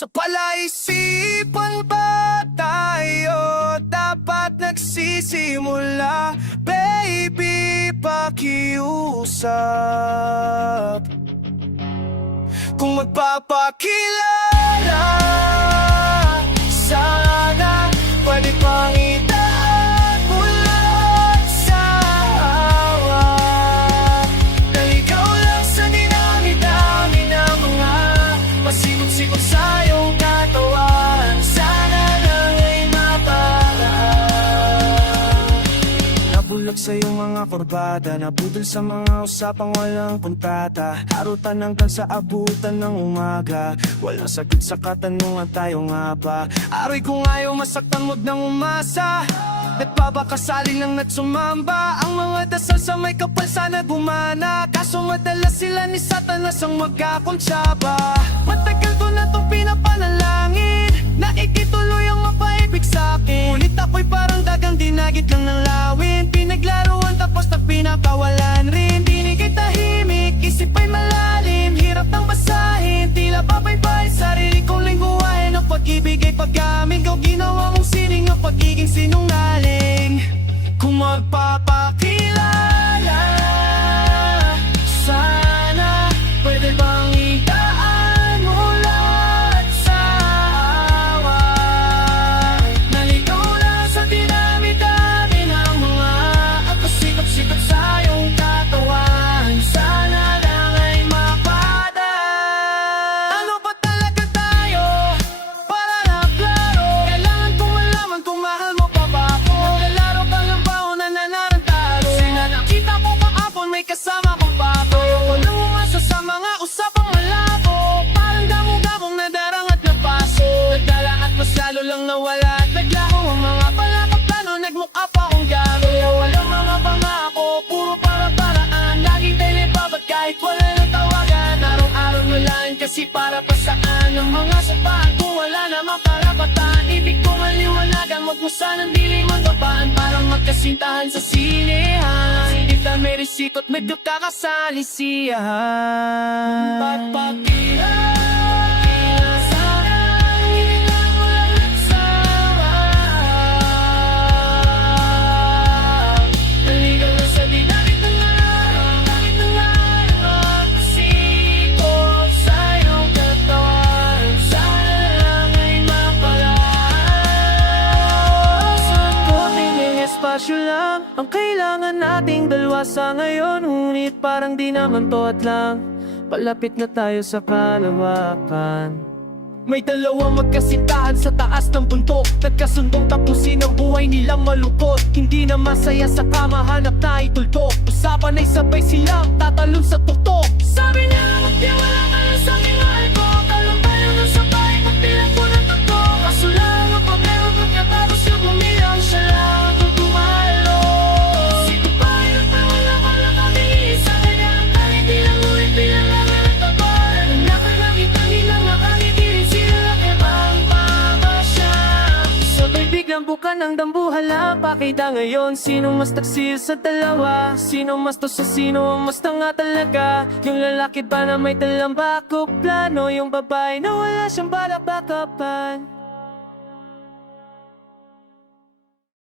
Sa palaisipan ba tayo dapat nagsisimula? Baby, pakiusap. Kung magpapakilala, sana pwede pang idaan mo lahat sa awa. Naligaw lang sa dinami-dami ng mga pasikot-sikot sa iyong katawan. Sana lang ay maparaan. Nabulag sa iyong mga kurbada, nabudol sa mga usapang walang puntata. Harutan hanggang sa abutan ng umaga, walang sagot sa katanungan, tayo nga ba? Aroy kung ayaw masaktan mo't nang umasa. Nagpapakasali lang at sumamba. Ang mga dasal sa may kapal sana gumana, kaso madalas sila ni Satanas ang magkakontsaba. Matagal ko na itong pinapanalangin na ikituloy ang mapaibig sa'kin, ngunit ako'y parang dagang dinagit lang ng lawin. Pinaglaruan tapos na pinakawalan rin. Dinigay tahimik, isip ay malalim, hirap nang basahin, tila babaybay sarili kong lingguwain. Ang pag-ibig ay pag-amin, ikaw ginawa mong sining ang pagiging sinungaling. Kung magpapakilala, sana pwede bang idaan mo lahat sa awa. Naligaw lang sa dinami-dami ng mga pasikot-sikot sa iyong katawan. Sana lang ay mapadaan. Ano ba talaga tayo? Para lang klaro, kailangan kong malaman kung mahal mo pa ba ako. Nalaro ka lang ba o nananarantado? Sina nakita ko kahapon may kasama kong pato. Walang umasa sa mga usapang malabo, parang damo-damong nadarang at napaso. Nagdala at mas lalo lang nawala at naglaho ang mga palakaplano. Nagmukha pa akong gago, walang mga pangako, puro para-paraan. Laging telepabat kahit wala ng tawagan. Araw-araw nulaan kasi para pa saan ang mga sapahan kung wala namang karapatan. Ibig ko maliwanagan, wag mo sanang diling magpapaan. Parang magkasintahan sa sinehan, hindi ta may resito't medyo kakasalisiyahan. Pagpakilala, sana inilang mo lahat sa awa. Naligaw lang sa dinamit ng araw, pasikot sa iyong katawan. Sana lang ay maparaan. Sa konting espasyo lang ang kailangan nating dalawa sa ngayon, ngunit parang di naman to at lang. Palapit na tayo sa kalawakan. May dalawang magkasintahan sa taas ng bundok, nagkasundong tapusin ang buhay nilang malungkot. Hindi na masaya sa kama, hanap na itultok. Usapan ay sabay silang tatalon sa tuktok. Sabi niya nga magtiwala ka lang sa aking mahal ko, kalambayan ng sabay pagpilang ko ng totoo. Kaso lang ang problema pagkatapos yung umilang, siya lang ang gumalo. Sino ba yun pa wala ka lang kami isa kanya? Ang hindi lang ulit bilang lang ang tabalan. Nakalangit-ang ilang nakangitirin sila lang ang pagpapasya. Sabay biglang buka ng dambuhala, pakita ngayon sinong mas taksil sa dalawa. Sino mas to sa sino ang mas tanga talaga? Yung lalaki ba na may talambak o plano? Yung babae na wala siyang balak bakapan?